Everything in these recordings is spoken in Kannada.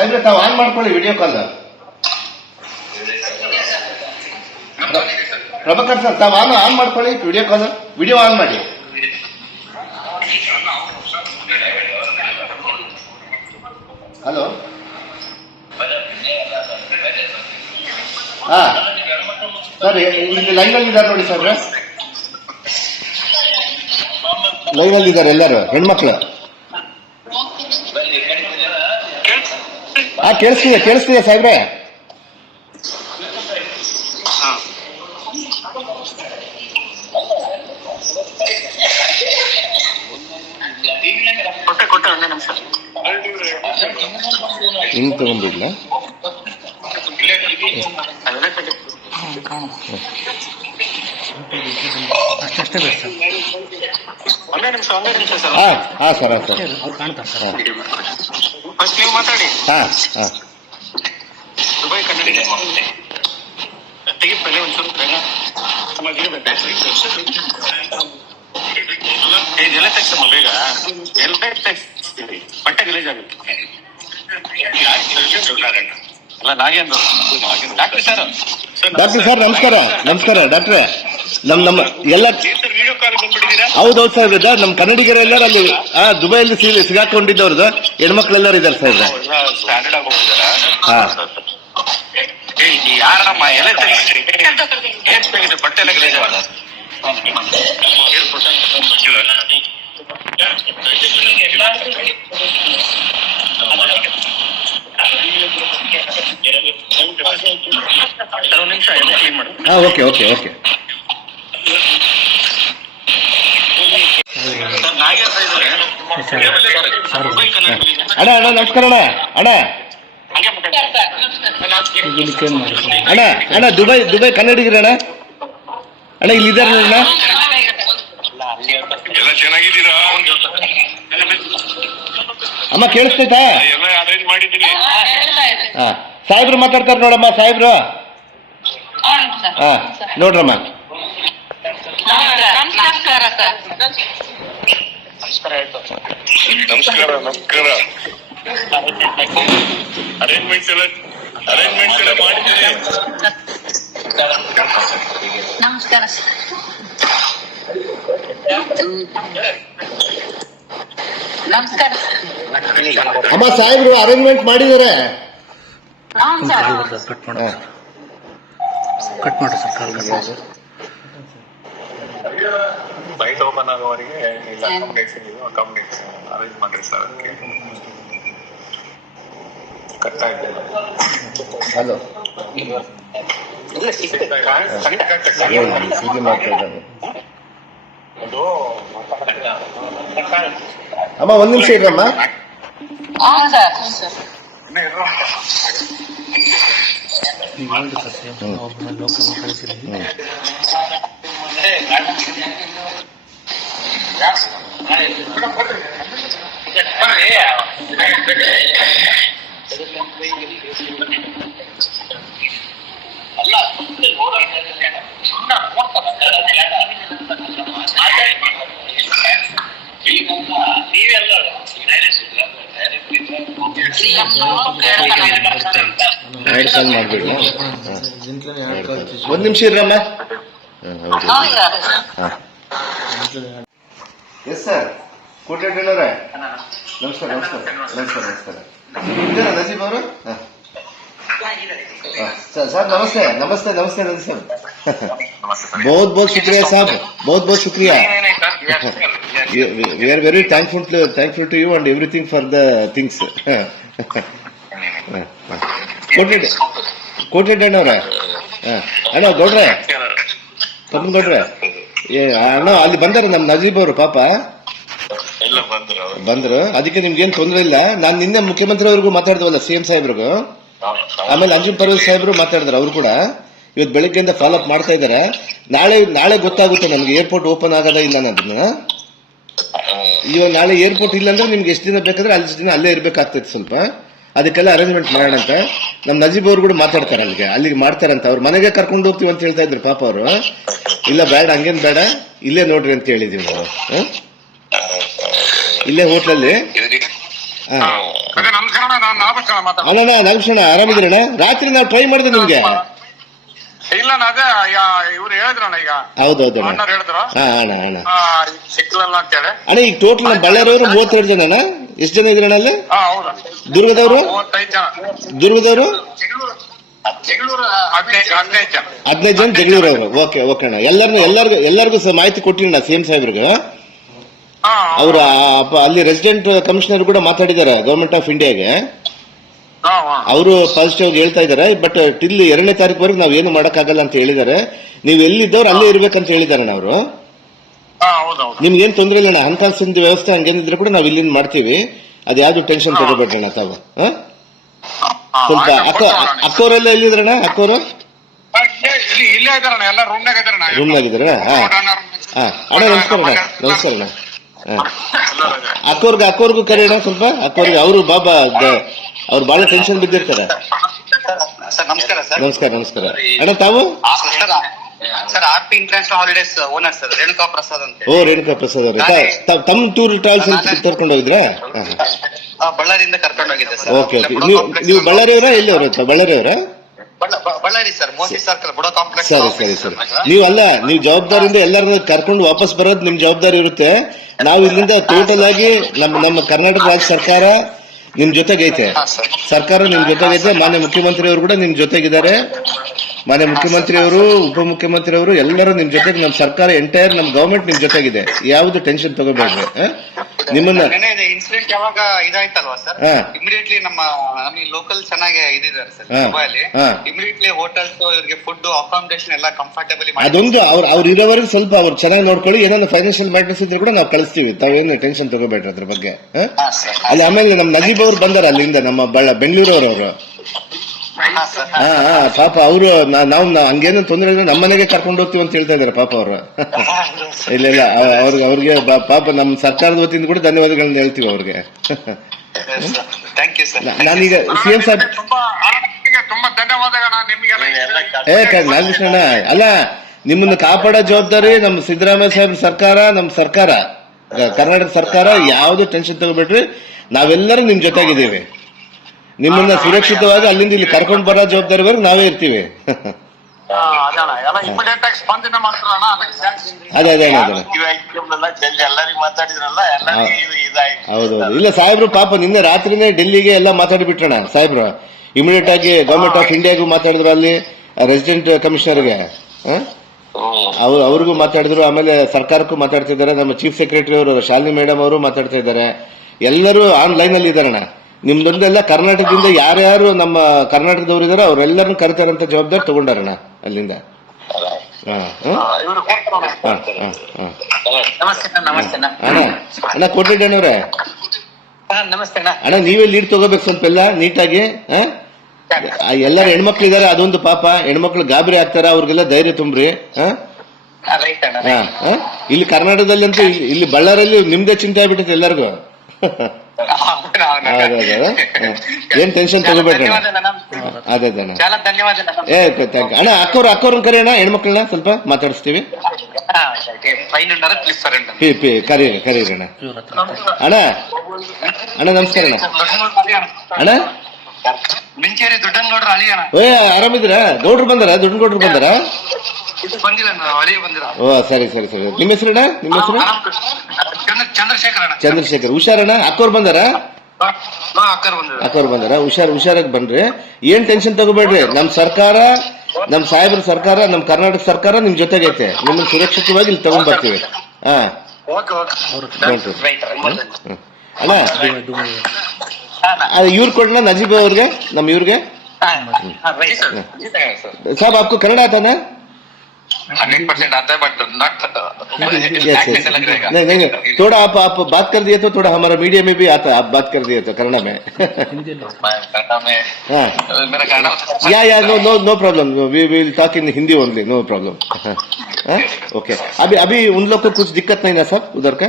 ಸಾಹೇಬ್ರೆ ತಾವು ಆನ್ ಮಾಡ್ಕೊಳ್ಳಿ ವಿಡಿಯೋ ಕಾಲ್. ಪ್ರಭಾಕರ್ ಸರ್ ತಾವು ಆನ್ ಮಾಡ್ಕೊಳ್ಳಿ ವಿಡಿಯೋ ಕಾಲ್. ವಿಡಿಯೋ ಆನ್ ಮಾಡಿ. ಹಲೋ. ಹಾ ಸರ್, ಇಲ್ಲಿ ಲೈನಲ್ಲಿ ಇದ್ದಾರೆ ನೋಡಿ ಸರ್. ಲೈನಲ್ಲಿ ಇದ್ದಾರೆ ಎಲ್ಲರೂ ಹೆಣ್ಮಕ್ಳು. ಹಾ ಕೇಳಿಸ್ತಿದೆ ಸಾಹೇಬ್ರೆ. ಹಿಂಗ್ ತಗೊಂಡ್ಬಿಡ್ಲ. ಅಷ್ಟೇ ಬೇಕು ಸರ್. ಹಾ ಸರ್ ಅವ್ರು ಕಾಣ್ತಾರೆ ಸರ್. ಮಾತಾಡಿ. ದುಬೈ ಕನ್ನಡಿಗ ತೆಗಿಪಲ್ಲಿ ಒಂಚೂರು ಇದೆಲ್ಲ ತೆಗ್ಸಮ್ಮ ಬೇಗ. ಎಲ್ಲ ತೆಗ್ಸ್ತೀವಿ, ಬಟ್ಟೆ ಗಲೀಜ್ ಆಗುತ್ತೆ. ಅಲ್ಲ Nagendra doctor sir. Doctor sir ನಮಸ್ಕಾರ ಡಾಕ್ಟ್ರೆ. ನಮ್ಮ ಎಲ್ಲ ವಿಡಿಯೋ ಕಾಲ್ ಬಂದ್ಬಿಟ್ಟಿದ್ದೀರಾ? ಹೌದೌದು ಸರ್. ನಮ್ಮ ಕನ್ನಡಿಗರೆಲ್ಲರೂ ಅಲ್ಲಿ ದುಬೈಯಲ್ಲಿ ಸಿಗಾಕೊಂಡಿದ್ದವ್ರದ್ದು ಹೆಣ್ಮಕ್ಳೆಲ್ಲರೂ ಇದ್ದಾರೆ ಸರ್. ಸ್ಟ್ಯಾಂಡರ್ಡ್ ಆಗಿ ಹೋಗಿದ್ದಾರಾ? ಹಾ ಯಾರಮ್ಮ ಎಲೆ ತೆಗಿದ್ರಿ? ಏನ್ ತೆಗಿದೆ? ಬಟ್ಟೆ ಎಲ್ಲ ಗಲೀಜ್ ಆಗ ಒಂದು ನಿಮಿಷ ಎಲ್ಲ ಕ್ಲೀನ್ ಮಾಡಿ. ಓಕೆ. ಅಣ್ಣ ನಮಸ್ಕಾರ ಅಣ್ಣ. ಅಣ್ಣ ದುಬೈ ಕನ್ನಡಿಗರಣ್ಣ. ಅಣ್ಣ ಇಲ್ಲಿದ್ದಾರೆ ಅಣ್ಣ. ಎಲ್ಲ ಚೆನ್ನಾಗಿದ್ದೀರಾ? ಅಮ್ಮ ಕೇಳಿಸ್ತೈತಾ? ಎಲ್ಲ ಅರೇಂಜ್ ಮಾಡಿದ್ದೀನಿ. ಸಾಹೇಬ್ರು ಮಾತಾಡ್ತಾರೆ ನೋಡಮ್ಮ. ಸಾಹೇಬ್ರು ನೋಡ್ರಮ್ಮ. ನಮಸ್ಕಾರ. ಅರೇಂಜ್ಮೆಂಟ್ಸ್ ಎಲ್ಲ ಮಾಡಿದ್ದೀನಿ. ನಮಸ್ಕಾರ. ಅಮ್ಮ ಸಾಹೇಬ್ರು ಅರೇಂಜ್ಮೆಂಟ್ ಮಾಡಿದ್ದಾರೆ. ಕಟ್ ಮಾಡಿ ಸರ್. ಕಾಲ್ ಬೈಟ್ ಓಪನ್ ಆಗೋವರೆಗೆ ಇಲ್ಲ ಅಕಾಮಿಡೇಷನ್ ಅರೇಂಜ್ ಮಾಡ್ರಿ ಸರ್. ಅದಕ್ಕೆ ಕಟ್ತಾ ಇದ್ದೇನೆ. ಹಲೋ ಅಮ್ಮ ಒಂದ್ ನಿಮಿಷ ಇರಮ್ಮ. ನೀವು ಹೇಳಿ ಸರ್. ಒಬ್ಬನ ಲೋಕಲ್ ಕಳಿಸಿದ್ವಿ. ಮಾಡ್ಬೇಡಿ. ಒಂದ್ ನಿಮಿಷ ಇರಮ್ಮ. Yes sir. ಕೋಟೆಣ್ಣವ್ರೆ ನಮಸ್ಕಾರ. ಇದ್ದಾರಾ ನಜೀಬ್ ಅವರು? सर नमस्ते सर. बहुत शुक्रिया साहब, बहुत शुक्रिया. We are very thankful to you and everything for the things. ಕೋಟೆಡ್ ಅಣ್ಣವ್ರ ಅಣ್ಣ ಗೌಡ್ರೆ ಪದ್ಮ ಗೌಡ್ರೆ ಅಣ್ಣ ಅಲ್ಲಿ ಬಂದಾರೆ ನಮ್ಮ ನಜೀಬ್ ಅವರು. ಪಾಪ ಬಂದ್ರು, ಅದಕ್ಕೆ ನಿಮ್ಗೆ ಏನ್ ತೊಂದ್ರೆ ಇಲ್ಲ. ನಾನು ನಿನ್ನೆ ಮುಖ್ಯಮಂತ್ರಿ ಅವ್ರಿಗೂ ಮಾತಾಡಿದ್ವಲ್ಲ, CM ಸಾಹೇಬ್ರಿಗೂ, ಆಮೇಲೆ ಅಂಜುಮ್ ಪರ್ವೇಜ್ ಸಾಹೇಬ್ರು ಮಾತಾಡಿದ್ರು. ಅವರು ಕೂಡ ಇವತ್ತು ಬೆಳಿಗ್ಗೆಯಿಂದ ಫಾಲೋ ಅಪ್ ಮಾಡ್ತಾ ಇದಾರೆ. ನಾಳೆ ಗೊತ್ತಾಗುತ್ತೆ ನಮ್ಗೆ ಏರ್ಪೋರ್ಟ್ ಓಪನ್ ಆಗದ ಇಲ್ಲ ಅನ್ನೋದನ್ನ. ಇವಾಗ ನಾಳೆ ಏರ್ಪೋರ್ಟ್ ಇಲ್ಲ ಅಂದ್ರೆ ನಿಮ್ಗೆ ಎಷ್ಟು ದಿನ ಬೇಕಾದ್ರೆ ಅಲ್ಲಿ ದಿನ ಅಲ್ಲೇ ಇರ್ಬೇಕಾಗ್ತೈತೆ. ಸ್ವಲ್ಪ ಅದಕ್ಕೆಲ್ಲ ಅರೇಂಜ್ಮೆಂಟ್ ಮಾಡೋಣ ಅಂತ ನಮ್ ನಜೀಬ್ ಅವ್ರು ಕೂಡ ಮಾತಾಡ್ತಾರೆ. ಅಲ್ಲಿಗೆ ಮಾಡ್ತಾರಂತ. ಅವ್ರ ಮನೆಗೆ ಕರ್ಕೊಂಡು ಹೋಗ್ತೀವಿ ಅಂತ ಹೇಳ್ತಾ ಇದ್ರು ಪಾಪ ಅವರು. ಇಲ್ಲ ಬೇಡ, ಹಂಗೇನ್ ಬೇಡ, ಇಲ್ಲೇ ನೋಡ್ರಿ ಅಂತ ಹೇಳಿದೀವಿ ನಾವು. ಇಲ್ಲೇ ಹೋಟ್ಲಲ್ಲಿ ನಾಗೇಶ್ ಅಣ್ಣ ಮಾತಾಡ. ಅಣ್ಣ ನಾಗೇಶಣ್ಣ ಆರಾಮಿದ್ರಣ್ಣ? ರಾತ್ರಿ ನಾವು ಟ್ರೈ ಮಾಡಿದೆ ನಿಮ್ಗೆ. ಇಲ್ಲ ಅದೇ ಇವ್ರು ಹೇಳಿದ್ರಣ್ಣ ಈಗ. ಹೌದೌದು ಅಣ್ಣ. ಅಣ್ಣವ್ರು ಹೇಳಿದ್ರು ಅಣ್ಣ ಸಿಕ್ಲಲ್ಲ ಅಂತ ಹೇಳಿ. ಅಣ್ಣ ಈಗ ಟೋಟಲ್ ನಮ್ಮ ಬಳ್ಳಾರಿಯವರು 32 ಜನ ಅಣ್ಣ. ಎಷ್ಟು ಜನ ಇದ್ರಣ್ಣ ಅಲ್ಲಿ? ಹೌದಾ? ದುರ್ಗದವರು 35 ಜನ. ದುರ್ಗದವರು 15 ಜನ. ಜಗಳೂರವರು. ಓಕೆ ಅಣ್ಣ. ಎಲ್ಲರಿಗೂ ಸಹ ಮಾಹಿತಿ ಕೊಟ್ಟಿರಣ್ಣ ಸಿ ಎಂ ಸಾಹೇಬ್ರಿಗೆ. ಅವ್ರ ಅಲ್ಲಿ ರೆಸಿಡೆಂಟ್ ಕಮಿಷನರ್ ಕೂಡ ಮಾತಾಡಿದ್ದಾರೆ ಗವರ್ಮೆಂಟ್ ಆಫ್ ಇಂಡಿಯಾಗೆ. ಅವರು ಪಾಸಿಟಿವ್ ಹೇಳ್ತಾ ಇದಾರೆ. ಬಟ್ ಟಿಲ್ 2ನೇ ತಾರೀಕುವರೆಗೆ ನಾವ್ ಏನು ಮಾಡಕ್ಕಾಗಲ್ಲ ಅಂತ ಹೇಳಿದ್ದಾರೆ. ನೀವು ಎಲ್ಲಿದ್ದವ್ರು ಅಲ್ಲೇ ಇರ್ಬೇಕಂತ ಹೇಳಿದಾರೆ ಅವರು. ನಿಮ್ಗೆ ಏನ್ ತೊಂದ್ರೆ ಇಲ್ಲ ಅಣ್ಣ. ಹಣಕಾಸಿನ ವ್ಯವಸ್ಥೆ ಹಂಗೇನಿದ್ರೆ ಕೂಡ ನಾವ್ ಇಲ್ಲಿಂದ ಮಾಡ್ತೀವಿ. ಅದ್ಯಾವ್ದು ಟೆನ್ಷನ್ ತಗೋಬೇಡ್ರಿ ಅಣ್ಣ ತಾವು. ಸ್ವಲ್ಪ ಅಕ್ಕವರೆಲ್ಲ ಎಲ್ಲಿದ್ರಣ್ಣ? ಅಕ್ಕವರು ಇಲ್ಲೇ ಇದಾರಣ್ಣ, ಎಲ್ಲ ರೂಮ್ನಾಗ ಇದಾರಣ್ಣ. ರೂಮ್ನಾಗ ಇದಾರ? ಅಣ್ಣ ನಮಸ್ಕಾರ ಅಣ್ಣ. ಅಕ್ಕವ್ರಿಗೂ ಕರೆಯೋಣ ಸ್ವಲ್ಪ. ಅಕ್ಕವ್ರಿಗೆ ಅವರು ಬಾಬಾ ಅವ್ರು ಬಹಳ ಟೆನ್ಷನ್ ಬಿದ್ದಿರ್ತಾರೆ. ನಮಸ್ಕಾರ ಅಣ್ಣ. ತಾವು? Sir RP international holidays owner sir, Renuka Prasad ಅಂತ. ಓ ರೇಣುಕಾ ಪ್ರಸಾದ್ ಅವರು ತಮ್ಮ ಟೂರ್ ಟ್ರಾವೆಲ್ಸ್ ಅಂತ ಕರ್ಕೊಂಡು ಹೋಗಿದ್ರಾ? ಬಳ್ಳಾರಿಯಿಂದ ಕರ್ಕೊಂಡು ಹೋಗಿದ್ದೆ ಸರ್. ಓಕೆ. ನೀವು ಬಳ್ಳಾರಿಯವರಾ? ಎಲ್ಲಿ ಅವರ? ಬಳ್ಳಾರಿಯವರಾ? ಬಳ್ಳಾರಿ ಸರ್, ಮೋದಿ ಸರ್ಕಲ್ ಬುಡೋ ಕಾಂಪ್ಲೆಕ್ಸ್. ಸರಿ. ನೀವು ಜವಾಬ್ದಾರಿಯಿಂದ ಎಲ್ಲರನ್ನ ಕರ್ಕೊಂಡು ವಾಪಸ್ ಬರೋದು ನಿಮ್ ಜವಾಬ್ದಾರಿ ಇರುತ್ತೆ. ನಾವು ಇಲ್ಲಿಂದ ಟೋಟಲ್ ಆಗಿ ನಮ್ಮ ಕರ್ನಾಟಕ ರಾಜ್ಯ ಸರ್ಕಾರ ನಿಮ್ ಜೊತೆಗೈತೆ. ಸರ್ಕಾರ ನಿಮ್ ಜೊತೆಗೈತೆ. ಮಾನ್ಯ ಮುಖ್ಯಮಂತ್ರಿಯವರು ಕೂಡ ನಿಮ್ ಜೊತೆಗಿದ್ದಾರೆ. ಮಾನ್ಯ ಮುಖ್ಯಮಂತ್ರಿಯವರು, ಉಪಮುಖ್ಯಮಂತ್ರಿಯವರು ಎಲ್ಲರೂ ನಿಮ್ ಜೊತೆಗೆ, ನಮ್ಮ ಸರ್ಕಾರ ಎಂಟೈರ್ ನಮ್ಮ ಗವರ್ಮೆಂಟ್ ನಿಮ್ ಜೊತೆಗಿದೆ. ಯಾವ್ದು ಟೆನ್ಷನ್ ತಗೋಬೇಡ್ರಿ. ನಿಮ್ಮನ್ನ ಇನ್ಸಿಡೆಂಟ್ ಯಾವಾಗ ಇದಾಯ್ತಲ್ವಾ ಸರ್, ಇಮಿಡಿಯೇಟ್ಲಿ ನಮ್ಮ ಲೋಕಲ್ ಚೆನ್ನಾಗಿ ಇದಿದ್ದಾರೆ ಸರ್ ದುಬೈಲಿ. ಇಮಿಡಿಯೇಟ್ಲಿ ಹೋಟೆಲ್ಸ್ ಇವರಿಗೆ ಫುಡ್ ಅಕಾಮಿಡೇಷನ್ ಎಲ್ಲ ಕಂಫರ್ಟೇಬಲಿ ಅದೊಂದು ಅವ್ರು ಇರೋವರೆಗೆ ಸ್ವಲ್ಪ ಅವ್ರು ಚೆನ್ನಾಗಿ ನೋಡ್ಕೊಳ್ಳಿ. ಏನಾದ್ರು ಫೈನಾನ್ಷಿಯಲ್ ಮ್ಯಾಟರ್ಸ್ ಇದ್ರೆ ಕೂಡ ನಾವು ಕಳಿಸ್ತೀವಿ. ತಾವೇನು ಟೆನ್ಷನ್ ತಗೋಬೇಡ್ರಿ ಅದ್ರ ಬಗ್ಗೆ. ಅಲ್ಲಿ ಆಮೇಲೆ ನಮ್ಮ ನಜೀಬ್ ಅವ್ರು ಬಂದಾರ ಅಲ್ಲಿಂದ, ನಮ್ಮ ಬೆಂಗಳೂರವರು. ಪಾಪ ಅವರು ನಾವು ಹಂಗೇನು ತೊಂದರೆ ಇಲ್ಲ, ನಮ್ಮನೆಗೆ ಕರ್ಕೊಂಡು ಹೋಗ್ತೀವಿ ಅಂತ ಹೇಳ್ತಾ ಇದಾರೆ ಪಾಪ ಅವರು. ಇಲ್ಲ ಅವ್ರಿಗೆ ಪಾಪ ನಮ್ಮ ಸರ್ಕಾರದ ವತಿಯಿಂದ ಕೂಡ ಧನ್ಯವಾದಗಳನ್ನ ಹೇಳ್ತೀವಿ ಅವ್ರಿಗೆ. ನಾನೀಗ ಸಿಎಂ ಸಾಹೇಬ್ ತುಂಬಾ ಧನ್ಯವಾದಗಳು ನಿಮ್ಗೆ. ನಾಗೇಶಣ್ಣ ಅಲ್ಲ, ನಿಮ್ಮನ್ನ ಕಾಪಾಡೋ ಜವಾಬ್ದಾರಿ ನಮ್ಮ ಸಿದ್ದರಾಮಯ್ಯ ಸಾಹೇಬ್ ಸರ್ಕಾರ, ನಮ್ಮ ಸರ್ಕಾರ, ಕರ್ನಾಟಕ ಸರ್ಕಾರ. ಯಾವ್ದು ಟೆನ್ಷನ್ ತಗೋಬೇಡ್ರಿ. ನಾವೆಲ್ಲರೂ ನಿಮ್ ಜೊತೆಗಿದ್ದೀವಿ. ನಿಮ್ಮನ್ನ ಸುರಕ್ಷಿತವಾಗಿ ಅಲ್ಲಿಂದ ಇಲ್ಲಿ ಕರ್ಕೊಂಡು ಬರೋ ಜವಾಬ್ದಾರಿವರೆಗೂ ನಾವೇ ಇರ್ತೀವಿ. ಅದೇ ಹೌದೌದು. ಇಲ್ಲ ಸಾಹೇಬ್ರು ಪಾಪ ನಿನ್ನೆ ರಾತ್ರಿನೇ ಡೆಲ್ಲಿಗೆ ಎಲ್ಲ ಮಾತಾಡಿಬಿಟ್ರಣ ಸಾಹೇಬ್ರು. ಇಮಿಡಿಯೇಟ್ ಆಗಿ ಗವರ್ಮೆಂಟ್ ಆಫ್ ಇಂಡಿಯಾಗೂ ಮಾತಾಡಿದ್ರು, ಅಲ್ಲಿ ರೆಸಿಡೆಂಟ್ ಕಮಿಷನರ್ಗೆ ಅವ್ರಿಗೂ ಮಾತಾಡಿದ್ರು. ಆಮೇಲೆ ಸರ್ಕಾರಕ್ಕೂ ಮಾತಾಡ್ತಿದ್ದಾರೆ. ನಮ್ಮ ಚೀಫ್ ಸೆಕ್ರೆಟರಿ ಅವರು ಶಾಲಿನಿ ಮೇಡಮ್ ಅವರು ಮಾತಾಡ್ತಾ ಇದ್ದಾರೆ. ಎಲ್ಲರೂ ಆನ್ಲೈನ್ ಅಲ್ಲಿ ಇದಾರಣ್ಣ. ನಿಮ್ದೊಂದೆಲ್ಲ ಕರ್ನಾಟಕದಿಂದ ಯಾರ್ಯಾರು ನಮ್ಮ ಕರ್ನಾಟಕದವ್ರು ಇದಾರೆ ಅವರೆಲ್ಲರನ್ನು ಕರಿತಾರಂತ ಜವಾಬ್ದಾರಿ ತಗೊಂಡಾರಣ್ಣ ಅಲ್ಲಿಂದ. ಅಣ್ಣ ಕೋಟಿಡ್ಡಣ್ಣವ್ರೆ, ಅಣ್ಣ ನೀವೇ ಲೀಡ್ ತಗೋಬೇಕು ಸ್ವಲ್ಪ ಎಲ್ಲ ನೀಟಾಗಿ. ಎಲ್ಲಾರು ಹೆಣ್ಮಕ್ಳು ಇದಾರೆ, ಅದೊಂದು ಪಾಪ ಹೆಣ್ಮಕ್ಳು ಗಾಬರಿ ಆಗ್ತಾರ, ಅವ್ರಿಗೆಲ್ಲ ಧೈರ್ಯ ತುಂಬ್ರಿ. ಇಲ್ಲಿ ಕರ್ನಾಟಕದಲ್ಲಿ ಅಂತೂ ಇಲ್ಲಿ ಬಳ್ಳಾರಿಯಲ್ಲಿ ನಿಮ್ದೇ ಚಿಂತೆ ಆಗ್ಬಿಟ್ಟೈತೆ ಎಲ್ಲರಿಗೂ. ಏನ್ ಟೆನ್ಷನ್ ತಗೋಬೇಡ್ರಿ. ಅದೇ ಅಣ್ಣ ಅಕ್ಕವ್ರನ್ನ ಕರೆಯೋಣ, ಹೆಣ್ಮಕ್ಳನ್ನ ಸ್ವಲ್ಪ ಮಾತಾಡಿಸ್ತೀವಿ. ಕರೀರಿ ಅಣ್ಣ. ಅಣ್ಣ ನಮಸ್ಕಾರ ಅಣ್ಣ. ಮಿಂಚೇರಿ ದೊಡ್ಡನಗೌಡ್ರ ಅಳಿ ಅಣ್ಣ. ಆರಾಮಿದ್ದೀರಾ? ಗೌಡ್ರು ಬಂದಾರ? ದೊಡ್ಡಗೌಡ್ರು ಬಂದಾರ? ಓ ಸರಿ. ನಿಮ್ಮ ಹೆಸರಣ್ಣ? ನಿಮ್ಮ ಹೆಸರು? ಚಂದ್ರಶೇಖರ್. ಹುಷಾರಣ್ಣ? ಅಕ್ಕವ್ರು ಬಂದಾರ? ಅಕ್ಕವ್ರು ಬಂದಾರ? ಹುಷಾರಾಗಿ ಬನ್ರಿ. ಏನ್ ಟೆನ್ಷನ್ ತಗೋಬೇಡ್ರಿ. ನಮ್ ಸರ್ಕಾರ, ನಮ್ ಸಾಹೇಬ್ರ ಸರ್ಕಾರ, ನಮ್ ಕರ್ನಾಟಕ ಸರ್ಕಾರ ನಿಮ್ ಜೊತೆಗೈತೆ. ನಿಮ್ಮನ್ನ ಸುರಕ್ಷಿತವಾಗಿ ಇಲ್ಲಿ ತಗೊಂಡ್ ಬರ್ತೀವಿ. ಅಣ್ಣ ಇವ್ರು ಕೊಡ್ಲ ನಜೀಬ್ ಅವ್ರಿಗೆ, ನಮ್ ಇವ್ರಿಗೆ. ಸಾಬ್ आपको कन्नड़ आता ना? 100% आता है, बट नॉट नहीं, थोड़ा आप बात कर दिए तो थोड़ा हमारा मीडिया में भी आता है. आप बात कर दिए तो कन्नड़ में. मेरा कन्नड़ या no problem. We will talk in Hindi only, no problem. Okay. अभी उन लोग को कुछ दिक्कत नहीं ना सर उधर का?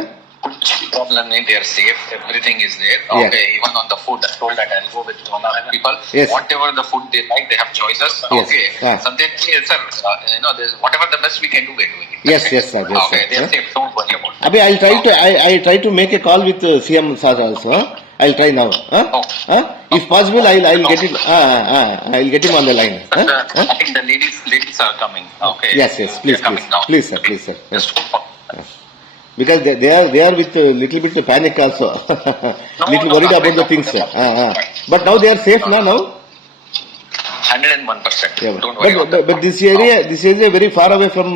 problem nahi, they are safe, everything is there. Yeah. Okay, even on the food, I told that I'll go with one of the people. Yes. Whatever the food they like, they have choices. Yes. Okay. Yeah. So they say, sir, there's whatever the best we can do, we're doing it. Yes, sir. Okay, they are safe. Don't worry about it. Abhi I try to make a call with CM sir also. I'll try now. If possible, I'll get it. I'll get him on the line. I think the ladies are coming. Okay. Yes, please, They're coming now. please, sir. Just Because they are with a little bit of panic also, little worried about the things. But now they are safe now. 101%. Yeah, Don't worry. but this area very far away from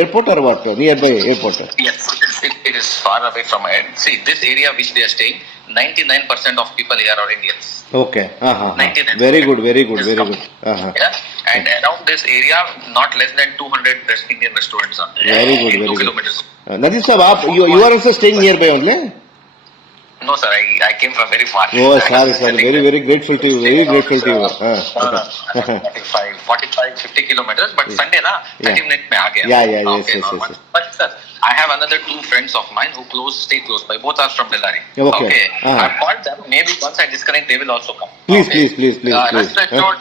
airport or what? Nearby airport. Yes, it is far away from it. See, this area which they are staying, 99% of people here are Indians. Okay. 99%. Very good. Yeah, and around this area, not less than 200 West Indian restaurants are there. Very good, 2 very good. kilometers. Nadeem sir, you are also staying nearby only? No, sir, I came from very far. Oh, sorry. Very grateful to you. 45-50 kilometers, but Sunday na 30 minutes mein aa gaya. Yeah, Okay, yes. normal. But sir, I have another 2 friends of mine who stay close by. Both are from Bellary. Okay. I've called them. Maybe once I disconnect, they will also come. Please. Rest assured,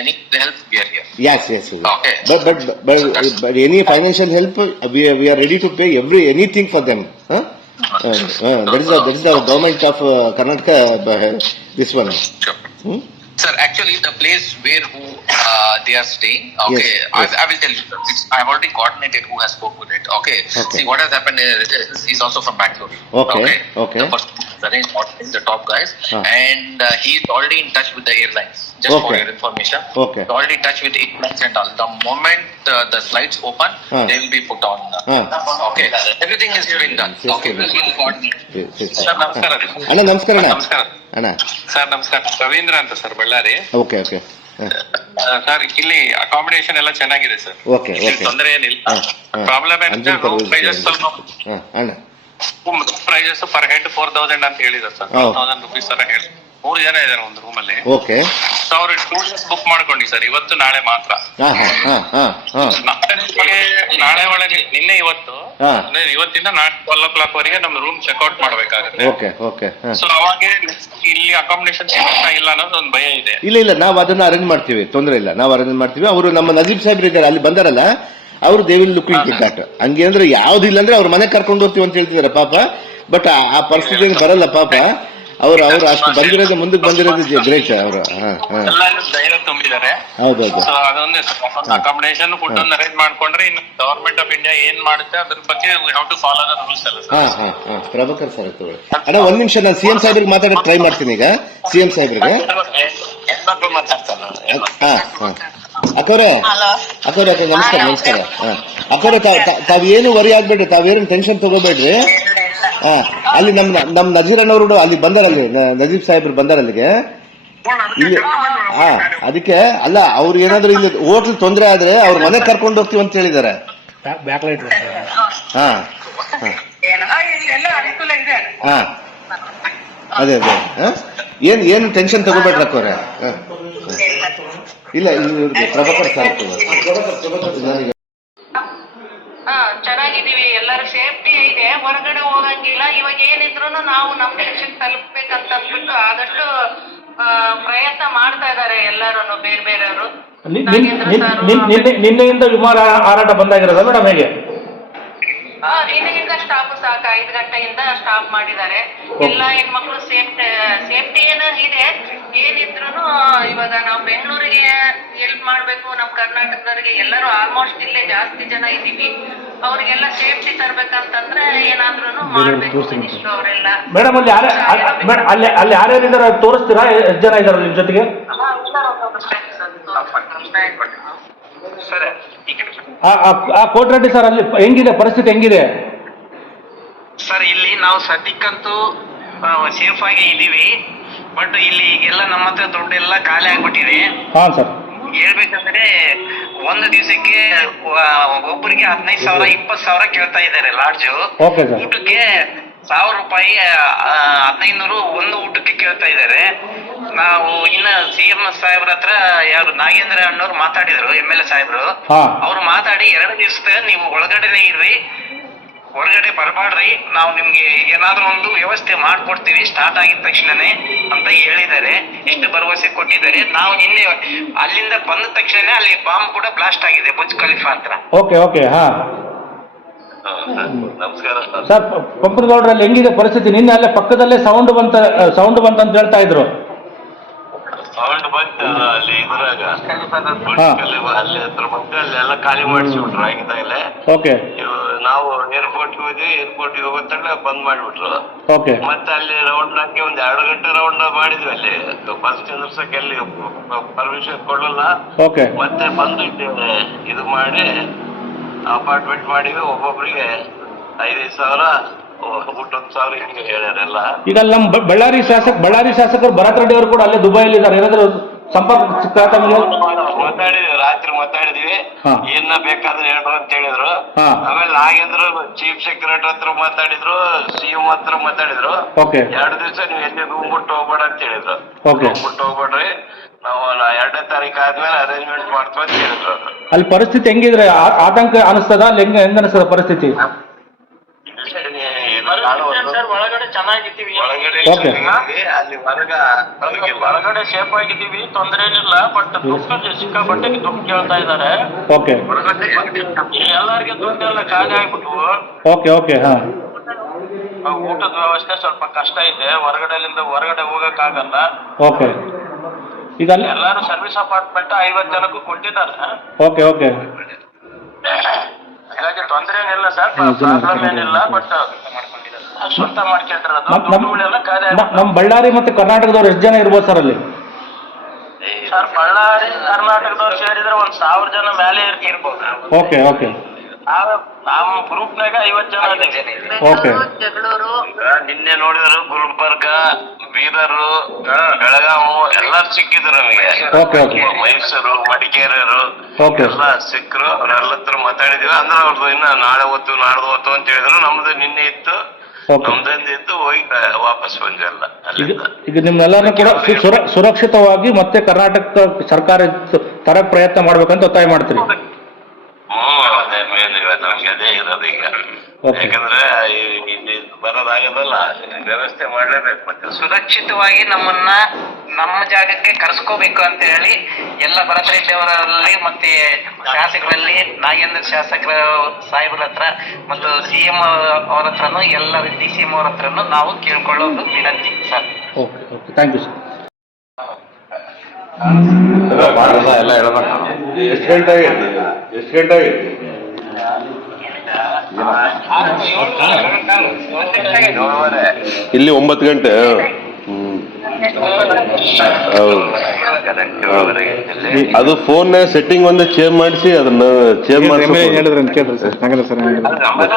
any help we are here. Yes. Okay. But any financial help, we are ready to pay anything for them. That is the government of Karnataka. This one. Sure. Sir, actually, the place where they are staying, okay, Yes. I will tell you. I have already coordinated who has spoke with it. Okay. See, what has happened is he's also from Bangalore. Okay. The person who's arranged is the top guys, and he's already in touch with the airlines. Just for your information. Okay. He's already in touch with airlines and all. The moment the flights open, they will be put on. Okay. Everything is being done. Okay. We'll coordinate. Sir ನಮಸ್ಕಾರ ರೀ. ಅಣ್ಣ ನಮಸ್ಕಾರ ಅಣ್ಣ. ಸರ್ ನಮಸ್ಕಾರ, ರವೀಂದ್ರ ಅಂತ ಸರ್, ಬಳ್ಳಾರಿ. ಓಕೆ. ಸರ್ ಇಲ್ಲಿ ಅಕಾಮಿಡೇಷನ್ ಎಲ್ಲ ಚೆನ್ನಾಗಿದೆ ಸರ್. ಓಕೆ. ತೊಂದರೆ ಏನಿಲ್ಲ. ಪ್ರಾಬ್ಲಮ್ ಏನಂದ್ರೆ ರೂಮ್ ಪ್ರೈಸಸ್ ಸ್ವಲ್ಪ ಅಣ್ಣ ಪ್ರೈಸಸ್ ಪರ್ ಹೆಡ್ 4000 ಅಂತ ಹೇಳಿದ್ರು ಸರ್. 4000 rupees ತರ ಹೇಳಿ 3 ಜನ ಇದಾರೆ ಒಂದು ರೂಮ್ ಅಲ್ಲಿ. ಓಕೆ. ಸೊ ಅವ್ರು 2 days ಬುಕ್ ಮಾಡ್ಕೊಂಡಿ ಸರ್, ಇವತ್ತು ನಾಳೆ ಮಾತ್ರ. ನಾಳೆ ಒಳಗೆ ನಿನ್ನೆ ಇವತ್ತು ಅಂದ್ರೆ ಇವತ್ತಿಂದ ನಾಳೆ 12 o'clock ವರೆಗೆ ನಮ್ ರೂಮ್ ಚೆಕ್ಔಟ್ ಮಾಡ್ಬೇಕಾಗುತ್ತೆ. ಓಕೆ. ಸೊ ಅವಾಗ ಇಲ್ಲಿ ಅಕಾಮಿಡೇಷನ್ ಸಿಗುತ್ತಾ ಇಲ್ಲ ಅನ್ನೋದು ಒಂದು ಭಯ ಇದೆ. ಇಲ್ಲ, ನಾವು ಅದನ್ನ ಅರೇಂಜ್ ಮಾಡ್ತೀವಿ, ತೊಂದರೆ ಇಲ್ಲ, ನಾವು ಅರೇಂಜ್ ಮಾಡ್ತೀವಿ. ಅವರು ನಮ್ಮ ನಜೀಬ್ ಸಾಹೇಬ್ರು ಇದ್ದಾರೆ, ಅಲ್ಲಿ ಬಂದಾರಲ್ಲ, ಅವ್ರು they will look in that. ಹಂಗೆ ಅಂದ್ರೆ ಯಾವ್ದಿಲ್ಲ ಅಂದ್ರೆ ಅವ್ರ ಮನೆ ಕರ್ಕೊಂಡು ಹೋಗ್ತೀವಿ ಅಂತ ಹೇಳ್ತಿದಾರೆ ಪಾಪ. ಬಟ್ ಆ ಪರಿಸ್ಥಿತಿ ಬರಲ್ಲ ಪಾಪ. ಅವ್ರು ಅಷ್ಟು ಬಂದಿರೋದು, ಮುಂದಕ್ಕೆ ಬಂದಿರೋದು ಗ್ರೇಟ್. ಅವರು ಧೈರ್ಯ ತುಂಬಿದ್ದಾರೆ. ಹೌದೌದು. ಸೊ ಅದೊಂದೇ ಅಕಾಮಿಡೇಷನ್ ಫುಡ್ ಒಂದು ಅರೇಂಜ್ ಮಾಡ್ಕೊಂಡ್ರೆ ಇನ್ನು ಗವರ್ಮೆಂಟ್ ಆಫ್ ಇಂಡಿಯಾ ಏನ್ ಮಾಡುತ್ತೆ ಅದ್ರ ಬಗ್ಗೆ we have to follow the rules ಎಲ್ಲ ಸರ್. ಪ್ರಭಾಕರ್ ಸರ್ ತಗೊಳ್ಳಿ. ಅಣ್ಣ ಒಂದ್ ನಿಮಿಷ, ನಾನು ಸಿಎಂ ಸಾಹೇಬ್ರಿಗೆ ಮಾತಾಡಕ್ ಟ್ರೈ ಮಾಡ್ತೀನಿ ಈಗ. ಸಿಎಂ ಸಾಹೇಬ್ರಿಗೆ. ಅಕ್ಕವ್ರೆ ನಮಸ್ಕಾರ. ಅಕ್ಕವ್ರೆ, ತಾವೇನು ವರಿ ಆಗ್ಬೇಡ್ರಿ, ತಾವೇನು ಟೆನ್ಷನ್ ತಗೋಬೇಡ್ರಿ. ಅಲ್ಲಿ ನಮ್ ನಜೀರ್ ಅಣ್ಣವರು ಅಲ್ಲಿ ಬಂದಾರಲ್ಲಿ, ನಜೀಬ್ ಸಾಹೇಬ್ರು ಬಂದಾರಲ್ಲಿಗೆ ಇಲ್ಲಿ. ಅದಕ್ಕೆ ಅಲ್ಲ, ಅವ್ರು ಏನಾದ್ರು ಇಲ್ಲಿ ಹೋಟ್ಲ್ ತೊಂದರೆ ಆದ್ರೆ ಅವ್ರ ಮನೆ ಕರ್ಕೊಂಡು ಹೋಗ್ತೀವಿ ಅಂತ ಹೇಳಿದಾರೆ. ಅದೇ ಏನು ಟೆನ್ಷನ್ ತಗೋಬೇಡ್ರಿ ಅಕ್ಕವ್ರೆ. ಇಲ್ಲ, ಪ್ರಭಾಕರ್ ಸರ್ ನನಗೆ ಚೆನ್ನಾಗಿದೀವಿ, ಎಲ್ಲರೂ ಸೇಫ್ಟಿ ಇದೆ, ಹೊರಗಡೆ ಹೋಗಂಗಿಲ್ಲ. ಇವಾಗ ಏನಿದ್ರು ನಾವು ನಮ್ ಟೆನ್ಷನ್ ತಲುಪಬೇಕಂತ ಅಂದ್ಬಿಟ್ಟು ಆದಷ್ಟು ಪ್ರಯತ್ನ ಮಾಡ್ತಾ ಇದಾರೆ ಎಲ್ಲರೂ, ಬೇರೆಯವರು. ನಿನ್ನೆಯಿಂದ ವಿಮಾನ ಹಾರಾಟ ಬಂದಾಗಿರೋದ ಮೇಡಮ್ ಹೇಗೆ? ನಿನ್ನೆಯಿಂದ ಸ್ಟಾಪ್ ಸಾಕು, 5 ಗಂಟೆಯಿಂದ ಸ್ಟಾಪ್ ಮಾಡಿದ್ದಾರೆ. ಎಲ್ಲ ಹೆಣ್ಮಕ್ಳು ಸೇಫ್ಟಿ ಏನೋ ಇದೆ. ಏನಿದ್ರು ಇವಾಗ ನಾವು ಬೆಂಗಳೂರಿಗೆ ಹೆಲ್ಪ್ ಮಾಡ್ಬೇಕು, ನಮ್ ಕರ್ನಾಟಕದವ್ರಿಗೆ ಎಲ್ಲರೂ ಆಲ್ಮೋಸ್ಟ್ ಇಲ್ಲೇ ಜಾಸ್ತಿ ಜನ ಇದೀವಿ. ಅವ್ರಿಗೆಲ್ಲ ಸೇಫ್ಟಿ ತರ್ಬೇಕಂತಂದ್ರೆ ಏನಾದ್ರು ಮಾಡ್ಬೇಕು ಮಿನಿಸ್ಟರ್ ಅವರೆಲ್ಲ. ಮೇಡಮ್ ಅಲ್ಲಿ ಯಾರ್ಯಾರಿದ್ದಾರೆ ತೋರಿಸ್ತೀರಾ? ಎಷ್ಟು ಜನ ಇದಾರೆ ನಿಮ್ ಜೊತೆಗೆ? ಕೋಟ್ರೆಡ್ಡಿ ಸರ್, ಅಲ್ಲಿ ಹೆಂಗಿದೆ ಪರಿಸ್ಥಿತಿ, ಹೆಂಗಿದೆ ಸರ್? ಇಲ್ಲಿ ನಾವು ಸದ್ಯಕ್ಕಂತೂ ಸೇಫ್ ಆಗಿ ಇದೀವಿ. ಬಟ್ ಇಲ್ಲಿ ಎಲ್ಲ ನಮ್ಮ ಹತ್ರ ದುಡ್ಡೆಲ್ಲ ಖಾಲಿ ಆಗ್ಬಿಟ್ಟಿದೆ. ಸರ್ ಹೇಳ್ಬೇಕಂದ್ರೆ ಒಂದು ದಿವಸಕ್ಕೆ ಒಬ್ಬರಿಗೆ 15,000 20,000 ಕೇಳ್ತಾ ಇದ್ದಾರೆ ಲಾಡ್ಜು. ಊಟಕ್ಕೆ 1,000 ರೂಪಾಯಿ 1500 ಒಂದು ಊಟಕ್ಕೆ ಕೇಳ್ತಾ ಇದ್ದಾರೆ. ನಾವು ಇನ್ನ ಸಿಎಂ ಸಾಹೇಬ್ರ ಹತ್ರ ಯಾರು ನಾಗೇಂದ್ರ ಅಣ್ಣವ್ರು ಮಾತಾಡಿದ್ರು, MLA ಸಾಹೇಬ್ರು. ಅವ್ರು ಮಾತಾಡಿ 2 ದಿವಸ ನೀವು ಒಳಗಡೆನೆ ಇರ್ರಿ, ಹೊರಗಡೆ ಬರಬಾಡ್ರಿ, ನಾವು ನಿಮ್ಗೆ ಏನಾದ್ರೂ ಒಂದು ವ್ಯವಸ್ಥೆ ಮಾಡ್ಕೊಡ್ತೀವಿ ಸ್ಟಾರ್ಟ್ ಆಗಿದ ತಕ್ಷಣನೇ ಅಂತ ಹೇಳಿದ್ದಾರೆ. ಎಷ್ಟು ಭರವಸೆ ಕೊಟ್ಟಿದ್ದಾರೆ. ನಾವು ನಿನ್ನೆ ಅಲ್ಲಿಂದ ಬಂದ ತಕ್ಷಣ ಅಲ್ಲಿ ಬಾಂಬ್ ಕೂಡ ಬ್ಲಾಸ್ಟ್ ಆಗಿದೆ ಬುರ್ಜ್ ಖಲೀಫಾ ಹತ್ರ. ನಮಸ್ಕಾರ ಸರ್. ಸರ್ ಪಂಪನಗೌಡರಲ್ಲಿ ಹೆಂಗಿದೆ ಪರಿಸ್ಥಿತಿ? ನಿನ್ನೆ ಅಲ್ಲೇ ಪಕ್ಕದಲ್ಲೇ ಸೌಂಡ್ ಬಂತ ಅಂತ ಹೇಳ್ತಾ ಇದ್ರು. ಸೌಂಡ್ ಬಂತು ಅಲ್ಲಿ ಇದ್ರಾಗ ಅಲ್ಲಿ ಹತ್ರ ಬಂತು, ಅಲ್ಲೆಲ್ಲ ಖಾಲಿ ಮಾಡಿಸ್ಬಿಟ್ರು ಆಗಿದ್ದಾಗಲೇ. ಓಕೆ. ನಾವು ಏರ್ಪೋರ್ಟ್ಗೆ ಹೋದ್ವಿ, ಏರ್ಪೋರ್ಟ್ಗೆ ಹೋಗೋ ತನಕ ಬಂದ್ ಮಾಡಿಬಿಟ್ರು. ಓಕೆ. ಮತ್ತೆ ಅಲ್ಲಿ ರೌಂಡ್ ಹಾಕಿ ಒಂದ್ 2 ಗಂಟೆ ರೌಂಡ್ ಮಾಡಿದ್ವಿ ಅಲ್ಲಿ. ಬಸ್ ಚಂದ್ರಸಕ್ಕೆ ಅಲ್ಲಿ ಪರ್ಮಿಷನ್ ಕೊಡಲ್ಲ. ಓಕೆ. ಮತ್ತೆ ಬಂದು ಇದು ಮಾಡಿ ಅಪಾರ್ಟ್ಮೆಂಟ್ ಮಾಡಿವಿ. ಒಬ್ಬೊಬ್ರಿಗೆ 5,000 ಸಾವಿರ, ಊಟ 1,000 ಹಿಂಗೆ ಹೇಳ್ಯಾರೆಲ್ಲ. ಈಗ ನಮ್ಮ ಬಳ್ಳಾರಿ ಶಾಸಕರು ಭರತ್ ರೆಡ್ಡಿ ಅವರು ಕೂಡ ಅಲ್ಲೇ ದುಬೈಲಿ ಇದ್ದಾರೆ. ಏನಾದ್ರು ಸಂಪರ್ಕ ಸಿಗ್ತಾ ತಮಗೆ? ಮಾತಾಡಿದ್ವಿ, ರಾತ್ರಿ ಮಾತಾಡಿದ್ವಿ. ಏನ ಬೇಕಾದ್ರೆ ಹೇಳ್ರು ಅಂತ ಹೇಳಿದ್ರು. ಆಮೇಲೆ ನಾಗೇಂದ್ರ ಚೀಫ್ ಸೆಕ್ರೆಟರಿ ಹತ್ರ ಮಾತಾಡಿದ್ರು, CM ಹತ್ರ ಮಾತಾಡಿದ್ರು. 2 ದಿವಸ ನೀವು ಎಲ್ಲಿ ರೂಮ್ ಬಿಟ್ಟು ಹೋಗ್ಬೇಡ ಅಂತ ಹೇಳಿದ್ರು. ರೂಮ್ ಬಿಟ್ಟು ಹೋಗ್ಬೇಡ್ರಿ, ನಾವು 2ನೇ ತಾರೀಕು ಆದ್ಮೇಲೆ ಅರೇಂಜ್ಮೆಂಟ್ ಮಾಡ್ತೀವಿ ಅಂತ ಹೇಳಿದ್ರು. ಅಲ್ಲಿ ಪರಿಸ್ಥಿತಿ ಹೆಂಗಿದ್ರೆ ಆತಂಕ ಅನಿಸ್ತದ? ಅಲ್ಲಿ ಹೆಂಗ ಅನಿಸ್ತದ ಪರಿಸ್ಥಿತಿ? ಒಳಗಡೆ ಚೆನ್ನಾಗಿದ್ದೀವಿ, ಅಲ್ಲಿ ಹೊರಗಡೆ ಸೇಫ್ ಆಗಿದ್ದೀವಿ, ತೊಂದರೆ ಏನಿಲ್ಲ. ಬಟ್ ದುಡ್ಡು ಸಿಕ್ಕಾಪಟ್ಟೆ ದುಡ್ಡು ಕೇಳ್ತಾ ಇದಾರೆ. ಓಕೆ. ಎಲ್ಲರಿಗೆ ದುಡ್ಡು ಎಲ್ಲ ಖಾಲಿ ಆಗ್ಬಿಟ್ಟು ಊಟದ ವ್ಯವಸ್ಥೆ ಸ್ವಲ್ಪ ಕಷ್ಟ ಇದೆ. ಹೊರಗಡೆ ಹೋಗಕ್ ಆಗಲ್ಲ. ಓಕೆ. ಈಗ ಎಲ್ಲಾರು ಸರ್ವಿಸ್ ಅಪಾರ್ಟ್ಮೆಂಟ್ 50 ಜನಕ್ಕೂ ಕೊಟ್ಟಿದ್ದಾರೆ. ಓಕೆ. ಹಾಗಾಗಿ ತೊಂದರೆ ಏನಿಲ್ಲ ಸರ್, ಪ್ರಾಬ್ಲಮ್ ಏನಿಲ್ಲ. ಬಟ್ ಸ್ವಂತ ಮಾಡ್ಕೊಂಡಿರೋದು ಖಾಲಿ. ನಮ್ಮ ಬಳ್ಳಾರಿ ಮತ್ತೆ ಕರ್ನಾಟಕದವ್ರು ಎಷ್ಟು ಜನ ಇರ್ಬೋದು ಸರ್ ಅಲ್ಲಿ? ಸರ್ ಬಳ್ಳಾರಿ ಕರ್ನಾಟಕದವ್ರು ಸೇರಿದ್ರೆ 1,000 ಜನ ಮೇಲೆ ಇರ್ಬೋದು. ಓಕೆ. ನಮ್ಮ ಗ್ರೂಪ್ನಾಗ 50 ಜನ ಇದ್ದೀವಿ. ಜಗಳೂರು, ನಿನ್ನೆ ನೋಡಿದ್ರು ಗುಲ್ಬರ್ಗ, ಬೀದರ್, ಬೆಳಗಾವಿ ಎಲ್ಲಾರು ಸಿಕ್ಕಿದ್ರು ನಮಗೆ. ಮೈಸೂರು, ಮಡಿಕೇರಿಯವರು ಎಲ್ಲ ಸಿಕ್ಕರು. ಅವ್ರೆಲ್ಲ ಹತ್ರ ಮಾತಾಡಿದ್ವಿ. ಅಂದ್ರೆ ಅವ್ರದ್ದು ಇನ್ನ ನಾಳೆ ಹೊತ್ತು ನಾಡ್ದು ಹೊತ್ತು ಅಂತ ಹೇಳಿದ್ರು. ನಮ್ದು ನಿನ್ನೆ ಇತ್ತು, ನಮ್ದು ಹೋಗಿ ವಾಪಸ್ ಬಂದ್ವಲ್ಲ ಅಲ್ಲಿಂದ. ಈಗ ನಿಮ್ಮೆಲ್ಲರನ್ನು ಕೂಡ ಸುರಕ್ಷಿತವಾಗಿ ಮತ್ತೆ ಕರ್ನಾಟಕ ಸರ್ಕಾರ ತರಕ್ ಪ್ರಯತ್ನ ಮಾಡ್ಬೇಕಂತ ಒತ್ತಾಯ ಮಾಡ್ತೀರಿ? ಅದೇ ಮೇನ್ ನಮ್ಗೆ ಅದೇ ಇರೋದು ಈಗ. ಯಾಕಂದ್ರೆ ಬರೋದಾಗದಲ್ಲ, ವ್ಯವಸ್ಥೆ ಮಾಡ್ಲೇಬೇಕು. ಮತ್ತೆ ಸುರಕ್ಷಿತವಾಗಿ ನಮ್ಮ ಜಾಗಕ್ಕೆ ಕರ್ಸ್ಕೋಬೇಕು ಅಂತ ಹೇಳಿ ಎಲ್ಲ ಭರತ್ ರೆಡ್ಡಿ ಅವರಲ್ಲಿ ಮತ್ತೆ ಶಾಸಕರಲ್ಲಿ ನಾಗೇಂದ್ರ ಶಾಸಕರ ಸಾಹೇಬ್ರ ಹತ್ರ ಮತ್ತು CM ಅವ್ರ ಹತ್ರನು ಎಲ್ಲ DCM ಅವ್ರ ಹತ್ರನು ನಾವು ಕೇಳ್ಕೊಳ್ಳೋದು ವಿನಂತಿ sir. Okay, thank you sir. ಎಷ್ಟು ಗಂಟೆ ಆಗೈತಿ? ಇಲ್ಲಿ 9 ಗಂಟೆ. ಅದು ಫೋನ್ ಸೆಟ್ಟಿಂಗ್ ಒಂದೇ ಚೇಂಜ್ ಮಾಡಿಸಿ ಅದನ್ನ ಚೇಂಜ್ ಮಾಡಿ ಹೇಳಿದ್ರೆ ಅಂತ ಕೇಳ್ರಿ ಸರ್.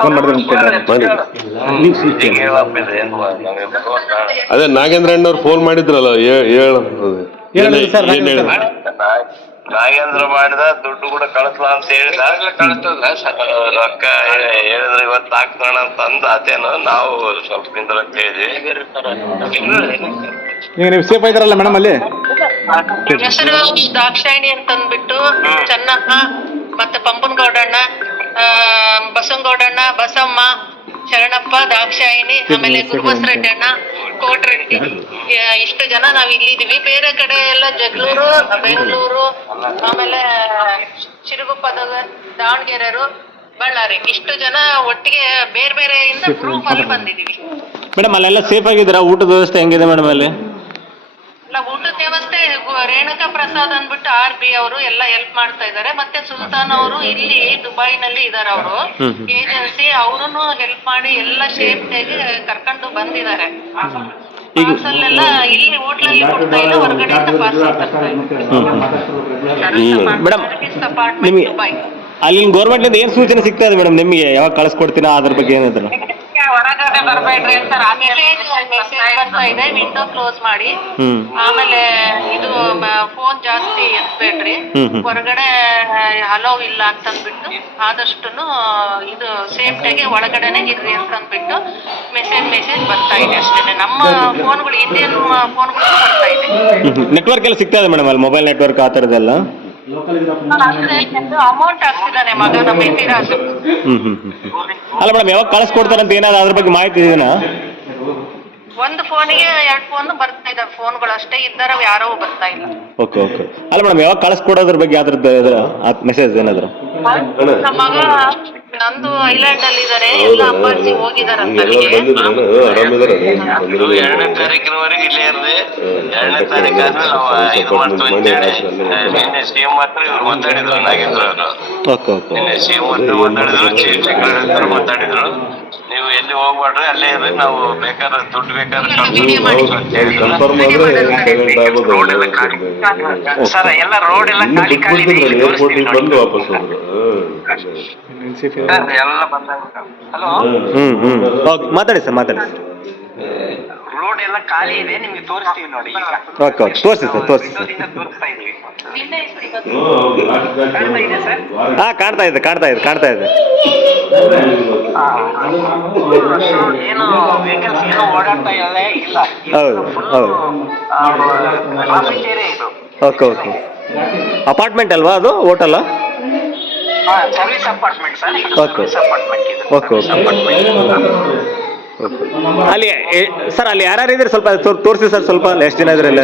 ಫೋನ್ ಮಾಡಿದ್ರೆ ಅದೇ ನಾಗೇಂದ್ರ ಅಣ್ಣವ್ರು ಫೋನ್ ಮಾಡಿದ್ರಲ್ಲ, ಏನ್ ಹೇಳಿದ್ರು? ನಾಗೇಂದ್ರ ಮಾಡಿದ ದುಡ್ಡು ಕೂಡ ಕಳಿಸ್ಲಾ ಅಂತ ಹೇಳಿದ. ರೊಕ್ಕ ಹೇಳಿದ್ರೆ ಇವತ್ತು ಹಾಕ್ತಾಣ ಅಂತ ಅಂದ. ಅದೇನು ನಾವು ಸ್ವಲ್ಪ ನಿಂದ್ರ ಅಂತ ಹೇಳಿದ್ವಿ. ಈಗ ನೀವು ಸೇಫ್ ಆಗಿದ್ರಲ್ಲ ಮೇಡಮ್ ಅಲ್ಲಿ? ಹೆಸರು ದಾಕ್ಷಾಯಿಣಿ ಅಂತಂದ್ಬಿಟ್ಟು ಚೆನ್ನಮ್ಮ, ಮತ್ತೆ ಪಂಪನಗೌಡಣ್ಣ, ಬಸವನಗೌಡಣ್ಣ, ಬಸಮ್ಮ, ಶರಣಪ್ಪ, ದಾಕ್ಷಾಯಿಣಿ, ಆಮೇಲೆ ಗುರುಬಸರೆಡ್ಡಣ್ಣ, ಕೋಟ್ರೆಡ್ಡಿ, ಇಷ್ಟು ಜನ ನಾವ್ ಇಲ್ಲಿದೀವಿ. ಬೇರೆ ಕಡೆ ಎಲ್ಲ ಜಗಳೂರು, ಬೆಂಗಳೂರು, ಆಮೇಲೆ ಶಿರಗುಪ್ಪದ, ದಾವಣಗೆರೆರು, ಬಳ್ಳಾರಿ, ಇಷ್ಟು ಜನ ಒಟ್ಟಿಗೆ ಬೇರೆ ಬೇರೆಯಿಂದ ಗ್ರೂಪ್ ಅಲ್ಲಿ ಬಂದಿದೀವಿ. ಮೇಡಮ್ ಅಲ್ಲೆಲ್ಲ ಸೇಫ್ ಆಗಿದ್ದೀರಾ? ಊಟದ ವ್ಯವಸ್ಥೆ ಹೆಂಗಿದೆ ಮೇಡಮ್ ಅಲ್ಲಿ? ಊಟದ ವ್ಯವಸ್ಥೆ ರೇಣುಕಾ ಪ್ರಸಾದ್ ಅಂದ್ಬಿಟ್ಟು RB ಅವರು ಎಲ್ಲ ಹೆಲ್ಪ್ ಮಾಡ್ತಾ ಇದ್ದಾರೆ. ಮತ್ತೆ ಸುಲ್ತಾನ್ ಅವರು ಇಲ್ಲಿ ದುಬೈನಲ್ಲಿ ಇದಾರೆ. ಅವರು ಏಜೆನ್ಸಿ, ಅವರನ್ನು ಹೆಲ್ಪ್ ಮಾಡಿ ಎಲ್ಲ ಸೇಫ್ಟಿಯಾಗಿ ಕರ್ಕೊಂಡು ಬಂದಿದ್ದಾರೆ. ಪಾರ್ಸಲ್ ಎಲ್ಲ ಇಲ್ಲಿ ಹೋಟ್ಲಲ್ಲಿ ಕೊಡ್ತಾ ಇಲ್ಲ, ಹೊರಗಡೆಯಿಂದ ಪಾರ್ಸಲ್ ತರ್ತಾ ಇದ್ದಾರೆ. ದುಬೈ ಅಲ್ಲಿ ಗೌರ್ಮೆಂಟ್ ಏನ್ ಸೂಚನೆ ಸಿಗ್ತಾ ಇದೆ ಮೇಡಮ್ ನಿಮಗೆ? ಯಾವಾಗ ಕಳಿಸ್ಕೊಡ್ತೀರಾ ಅದ್ರ ಬಗ್ಗೆ ಏನಾದ್ರು? ಹೊರಗಡೆ ಬರ್ಬೇಡ್ರಿ ಅಂತ ಮೆಸೇಜ್ ಬರ್ತಾ ಇದೆ, ವಿಂಡೋ ಕ್ಲೋಸ್ ಮಾಡಿ. ಆಮೇಲೆ ಇದು ಫೋನ್ ಜಾಸ್ತಿ ಎತ್ಬೇಡ್ರಿ, ಹೊರಗಡೆ ಅಲೋ ಇಲ್ಲ ಅಂತಂದ್ಬಿಟ್ಟು ಆದಷ್ಟುನು ಇದು ಸೇಫ್ಟಿಯಾಗಿ ಒಳಗಡೆನೆ ಇರ್ರಿ ಅಂತಂದ್ಬಿಟ್ಟು ಮೆಸೇಜ್ ಬರ್ತಾ ಇದೆ ಅಷ್ಟೇ. ನಮ್ಮ ಫೋನ್ಗಳು, ಇಂಡಿಯನ್ ಫೋನ್ಗಳು ಬರ್ತಾ ಇದೆ. ನೆಟ್ವರ್ಕ್ ಎಲ್ಲ ಸಿಗ್ತಾ ಇದೆ ಮೇಡಮ್ ಅಲ್ಲಿ? ಮೊಬೈಲ್ ನೆಟ್ವರ್ಕ್ ಆ ಥರದ್ದೆಲ್ಲ? ಅಮೌಂಟ್ ಹಾಕ್ತಿದ್ದಾನೆ ಮಗ ನಮ್ಮ ಯತಿರಾಜು. ಅಲ್ಲ ಮೇಡಮ್, ಯಾವಾಗ ಕಳಿಸ್ಕೊಡ್ತಾರಂತ ಏನಾದ್ರು ಅದ್ರ ಬಗ್ಗೆ ಮಾಹಿತಿ ಇದೆಯಾ? ಒಂದು ಫೋನಿಗೆ 2 ಫೋನ್ ಬರ್ತಾ ಇದಾವೆ, ಫೋನ್ಗಳು ಅಷ್ಟೇ ಇದ್ದಾರ, ಯಾರೋ ಬರ್ತಾ ಇಲ್ಲ. ಓಕೆ. ಅಲ್ಲ ಮೇಡಮ್, ಯಾವಾಗ ಕಳಿಸ್ಕೊಡೋದ್ರ ಬಗ್ಗೆ ಅದ್ರದ್ದು ಮೆಸೇಜ್ ಏನಾದ್ರು? ನಮ್ಮ ಮಗ ನಂದು ಐಲ್ಯಾಂಡ್ ಅಲ್ಲಿ ಇದಾರೆ, ಎಲ್ಲ ಅಪ್ಪಾಜಿ ಹೋಗಿದಾರಂತ ಅಲ್ಲಿಗೆ. ಆರಾಮಿದಾರೆ? ನೀವು 2ನೇ ತಾರೀಕಿನವರೆಗೆ ಇಲ್ಲೇ ಇರ್ರಿ. 2ನೇ ತಾರೀಕು ಆದ್ಮೇಲೆ ನಾವು ಇದು ಮಾಡ್ತೀವಿ ಅಂತೇಳಿ ನಿನ್ನೆ ಸಿಎಂ ಹತ್ರ ಇವ್ರು ಮಾತಾಡಿದ್ರು, ನಾಗೇಂದ್ರ ಅವರು. ನಿನ್ನೆ ಸಿಎಂ ಹತ್ರ ಮಾತಾಡಿದ್ರು, ಚೀಫ್ ಸೆಕ್ರೆಟರಿ ಹತ್ರ ಮಾತಾಡಿದ್ರು. ನೀವು ಎಲ್ಲಿ ಹೋಗ್ಬೇಡ್ರಿ, ಅಲ್ಲೇ ಇರ್ರಿ, ನಾವು ಬೇಕಾದ್ರೆ ದುಡ್ಡು ಬೇಕಾದ್ರೆ ಕನ್ಫರ್ಮ್ ಆದ್ರೆ ರೋಡ್ ಎಲ್ಲ ಖಾಲಿ ಸರ್, ಎಲ್ಲ ರೋಡ್ ಎಲ್ಲ ಖಾಲಿ ಖಾಲಿ ಇದೆ. ಇಲ್ಲಿ ಏರ್ಪೋರ್ಟಿಗೆ ಬಂದು ವಾಪಸ್ ಹೋದ್ರು. ಎಲ್ಲ ಬಂದಾಗ ಹಲೋ ಮಾತಾಡಿ ಸರ್, ಮಾತಾಡಿ ಸರ್. ರೋಡ್ ಎಲ್ಲ ಖಾಲಿ ಇದೆ, ನಿಮ್ಗೆ ತೋರಿಸ್ತೀವಿ ನೋಡಿ. ಈಗ ಓಕೆ ಓಕೆ, ತೋರಿಸಿ ಸರ್, ತೋರಿಸಿ ಸರ್. ತೋರಿಸ್ತಾ ಇದೀವಿ. ನಿನ್ನೆ ಇವತ್ತು ಕಾಣ್ತಾ ಇದೆ ಸರ್? ಹಾ, ಕಾಣ್ತಾ ಇದೆ, ಕಾಣ್ತಾ ಇದೆ, ಕಾಣ್ತಾ ಇದೆ. ಏನು ವೆಹಿಕಲ್ಸ್ ಏನು ಓಡಾಡ್ತಾ ಇಲ್ಲ. ಹೌದು ಹೌದು. ಟ್ರಾಫಿಕ್ ಏರಿಯಾ ಇದು. Okay okay. ಅಪಾರ್ಟ್ಮೆಂಟ್ ಅಲ್ವಾ ಅದು, hotel? Service apartment sir. Okay service apartment ಇದು. Okay okay. ಅಲ್ಲಿ ಸರ್, ಅಲ್ಲಿ ಯಾರ್ಯಾರು ಇದ್ರಿ ಸ್ವಲ್ಪ ತೋರಿಸಿ ಸರ್, ಸ್ವಲ್ಪ ಎಷ್ಟು ಜನ ಇದ್ರಿ ಎಲ್ಲ?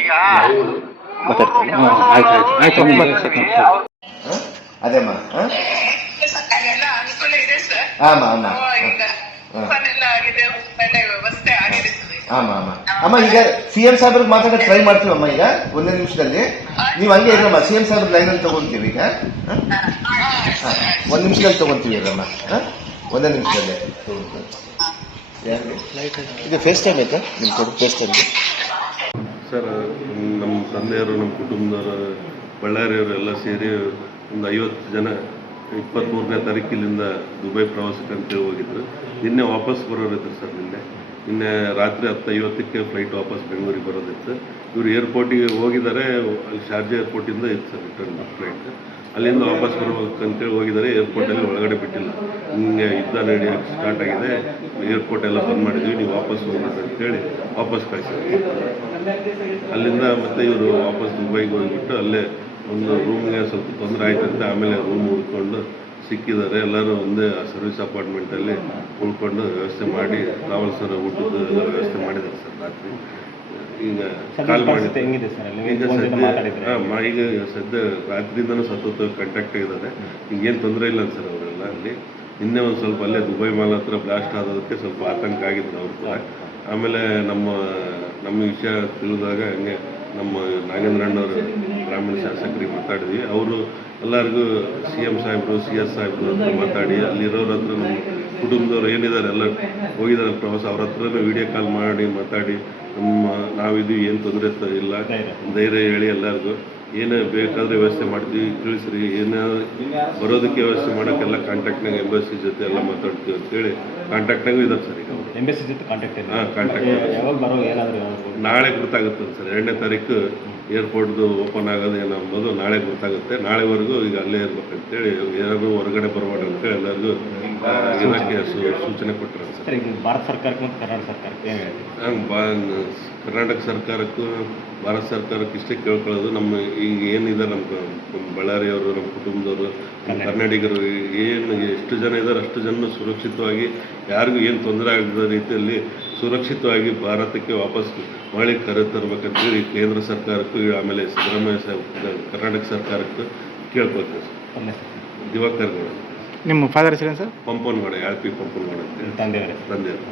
ಈಗ ಅದೇಮ್ಮ ಎಲ್ಲ ಅನುಕೂಲ ಇದೆ ಸರ್. ಆಮ ಆಮ ಈಗ ಎಲ್ಲ ಆಗಿದೆ, ಒಳ್ಳೆ ವ್ಯವಸ್ಥೆ ಆಗಿದೆ ಸರ್. ಆಮ ಆಮ ಅಮ್ಮ, ಈಗ ಸಿಎಂ ಸಾಹೇಬ್ರಿಗೆ ಮಾತಾಡೋಕೆ ಟ್ರೈ ಮಾಡ್ತೀವಮ್ಮ. ಈಗ 1 ನಿಮಿಷದಲ್ಲಿ ನೀವು ಹಂಗೆ ಇರಮ್ಮ, ಸಿಎಂ ಸಾಹೇಬ್ರ ಲೈನಲ್ಲಿ ತಗೊಂತೀವಿ ಈಗ. 1 ನಿಮಿಷದಲ್ಲಿ ತಗೊಂತೀವಿ ಇರಮ್ಮ, 1 ನಿಮಿಷದಲ್ಲಿ. ಈಗ ಫೇಸ್ ಟೈಮ್ ಆಯ್ತಾ ನಿಮ್ಮ ಕೊಡು? ಫೇಸ್ ಟೈಮ್ಗೆ ಸರ್, ನಮ್ಮ ತಂದೆಯವರು, ನಮ್ಮ ಕುಟುಂಬದವರು, ಬಳ್ಳಾರಿಯವರು ಎಲ್ಲ ಸೇರಿ ಒಂದು 50 ಜನ 23ನೇ ತಾರೀಕಿಲಿಂದ ದುಬೈ ಪ್ರವಾಸಕ್ಕೆ ಅಂತೇಳಿ ಹೋಗಿದ್ರು. ನಿನ್ನೆ ವಾಪಸ್ ಬರೋರಿದ್ರು ಸರ್. ನಿನ್ನೆ ರಾತ್ರಿ 10:50ಕ್ಕೆ ಫ್ಲೈಟ್ ವಾಪಸ್ ಬೆಂಗಳೂರಿಗೆ ಬರೋದಿತ್ತು. ಇವರು ಏರ್ಪೋರ್ಟಿಗೆ ಹೋಗಿದ್ದಾರೆ, ಅಲ್ಲಿ ಶಾರ್ಜಾ ಏರ್ಪೋರ್ಟಿಂದ ಇತ್ತು ಸರ್ ರಿಟರ್ನ್ ಫ್ಲೈಟ್. ಅಲ್ಲಿಂದ ವಾಪಸ್ ಬರ್ಬೇಕಂತೇಳಿ ಹೋಗಿದ್ದಾರೆ. ಏರ್ಪೋರ್ಟಲ್ಲಿ ಒಳಗಡೆ ಬಿಟ್ಟಿಲ್ಲ. ಹಿಂಗೆ ಯುದ್ಧ ನಡೆಯೋಕ್ಕೆ ಸ್ಟಾರ್ಟ್ ಆಗಿದೆ, ಏರ್ಪೋರ್ಟ್ ಎಲ್ಲ ಬಂದ್ ಮಾಡಿದ್ವಿ, ನೀವು ವಾಪಸ್ ಹೋಗ್ಬೇಕು ಅಂತೇಳಿ ವಾಪಸ್ ಕಳಿಸಿದ್ವಿ. ಅಲ್ಲಿಂದ ಮತ್ತೆ ಇವರು ವಾಪಸ್ ದುಬೈಗೆ ಹೋಗಿಬಿಟ್ಟು ಅಲ್ಲೇ ಒಂದು ರೂಮ್ಗೆ ಸ್ವಲ್ಪ ತೊಂದರೆ ಆಯ್ತಂತೆ. ಆಮೇಲೆ ರೂಮ್ ಹುಡ್ಕೊಂಡು ಸಿಕ್ಕಿದ್ದಾರೆ. ಎಲ್ಲರೂ ಒಂದೇ ಸರ್ವಿಸ್ ಅಪಾರ್ಟ್ಮೆಂಟಲ್ಲಿ ಉಳ್ಕೊಂಡು ವ್ಯವಸ್ಥೆ ಮಾಡಿ ಟ್ರಾವೆಲ್ಸರ್ ಊಟದ ಎಲ್ಲ ವ್ಯವಸ್ಥೆ ಮಾಡಿದ್ದಾರೆ ಸರ್ ರಾತ್ರಿ. ಈಗ ಕಾಲ್ ಮಾಡಿ ಈಗ ಸದ್ಯ ರಾತ್ರಿಯಿಂದನೂ ಸತತ ಕಾಂಟ್ಯಾಕ್ಟ್ ಆಗಿದ್ದಾರೆ. ಈಗೇನು ತೊಂದರೆ ಇಲ್ಲ ಸರ್ ಅವರೆಲ್ಲ ಅಲ್ಲಿ. ನಿನ್ನೆ ಒಂದು ಸ್ವಲ್ಪ ಅಲ್ಲೇ ದುಬೈ ಮಾಲ್ ಹತ್ರ ಬ್ಲಾಸ್ಟ್ ಆದೋದಕ್ಕೆ ಸ್ವಲ್ಪ ಆತಂಕ ಆಗಿದ್ರು ಅವ್ರು ಕೂಡ. ಆಮೇಲೆ ನಮ್ಮ ವಿಷಯ ತಿಳಿದಾಗ ಹಂಗೆ ನಮ್ಮ ನಾಗೇಂದ್ರಣ್ಣವರು ಗ್ರಾಮೀಣ ಶಾಸಕರಿಗೆ ಮಾತಾಡಿದ್ವಿ. ಅವರು ಎಲ್ಲರಿಗೂ CM ಸಾಹೇಬರು, CS ಸಾಹೇಬರು ಅಂತ ಮಾತಾಡಿ ಅಲ್ಲಿರೋರ ಹತ್ರ ನಮ್ಮ ಕುಟುಂಬದವ್ರು ಏನಿದ್ದಾರೆ ಎಲ್ಲ ಹೋಗಿದ್ದಾರೆ ಪ್ರವಾಸ, ಅವ್ರ ಹತ್ರನೂ ವಿಡಿಯೋ ಕಾಲ್ ಮಾಡಿ ಮಾತಾಡಿ ನಾವಿದು ಏನು ತೊಂದರೆ ಇಲ್ಲ, ಧೈರ್ಯ ಹೇಳಿ ಎಲ್ಲರಿಗೂ ಏನೇ ಬೇಕಾದರೆ ವ್ಯವಸ್ಥೆ ಮಾಡ್ತೀವಿ, ತಿಳಿಸ್ರಿ, ಏನಾದ್ರು ಬರೋದಕ್ಕೆ ವ್ಯವಸ್ಥೆ ಮಾಡೋಕ್ಕೆಲ್ಲ ಕಾಂಟ್ಯಾಕ್ಟ್ನಾಗ ಎಂಬಸಿ ಜೊತೆ ಎಲ್ಲ ಮಾತಾಡ್ತೀವಿ ಅಂತೇಳಿ ಕಾಂಟ್ಯಾಕ್ಟ್ನಾಗೂ ಇದ್ದಾರೆ ಸರ್. ಈಗ ಎಂಬಸಿ ಜೊತೆ ಕಾಂಟ್ಯಾಕ್ಟ್ ಇದೆ? ಹಾಂ, ಕಾಂಟ್ಯಾಕ್ಟ್ ನಾಳೆ ಗೊತ್ತಾಗುತ್ತೆ ಸರ್. 2ನೇ ತಾರೀಕು ಏರ್ಪೋರ್ಟ್ದು ಓಪನ್ ಆಗೋದು ಏನು ಅನ್ನೋದು ನಾಳೆ ಗೊತ್ತಾಗುತ್ತೆ. ನಾಳೆವರೆಗೂ ಈಗ ಅಲ್ಲೇ ಇರ್ಬೇಕಂತೇಳಿ, ಯಾರು ಹೊರಗಡೆ ಬರಬಾರ್ದು ಅಂತೇಳಿ ಎಲ್ಲರಿಗೂ ಇರೋಕ್ಕೆ ಸೂಚನೆ ಕೊಟ್ಟರು ಸರ್. ಭಾರತ ಸರ್ಕಾರಕ್ಕೆ ಮತ್ತು ಕರ್ನಾಟಕ ಸರ್ಕಾರಕ್ಕೆ ಕರ್ನಾಟಕ ಸರ್ಕಾರಕ್ಕೂ ಭಾರತ ಸರ್ಕಾರಕ್ಕೆ ಇಷ್ಟೇ ಕೇಳ್ಕೊಳ್ಳೋದು, ನಮ್ಮ ಈಗ ಏನಿದೆ ನಮ್ಮ ಬಳ್ಳಾರಿಯವರು, ನಮ್ಮ ಕುಟುಂಬದವರು, ನಮ್ಮ ಕನ್ನಡಿಗರು ಏನು ಎಷ್ಟು ಜನ ಇದ್ದಾರೆ ಅಷ್ಟು ಜನ ಸುರಕ್ಷಿತವಾಗಿ, ಯಾರಿಗೂ ಏನು ತೊಂದರೆ ಆಗದ ರೀತಿಯಲ್ಲಿ ಸುರಕ್ಷಿತವಾಗಿ ಭಾರತಕ್ಕೆ ವಾಪಸ್ ಮರಳಿ ಕರೆತರ್ಬೇಕಂತೇಳಿ ಕೇಂದ್ರ ಸರ್ಕಾರಕ್ಕೂ ಆಮೇಲೆ ಸಿದ್ದರಾಮಯ್ಯ ಸಾಹೇಬ್ ಕರ್ನಾಟಕ ಸರ್ಕಾರಕ್ಕೂ ಕೇಳ್ಕೊಳ್ತೀವಿ ಸರ್. ದಿವಾಕರ್ ಗೌಡ. ನಿಮ್ಮ ಫಾದರ್ ಹೆಸರೇನು ಸರ್? ಪಂಪನಗೌಡ, ಯಾಳ್ಪಿ ಪಂಪನಗೌಡ ಅಂತೇಳಿ ತಂದೆಯವರೇ. ತಂದೆಯವರು.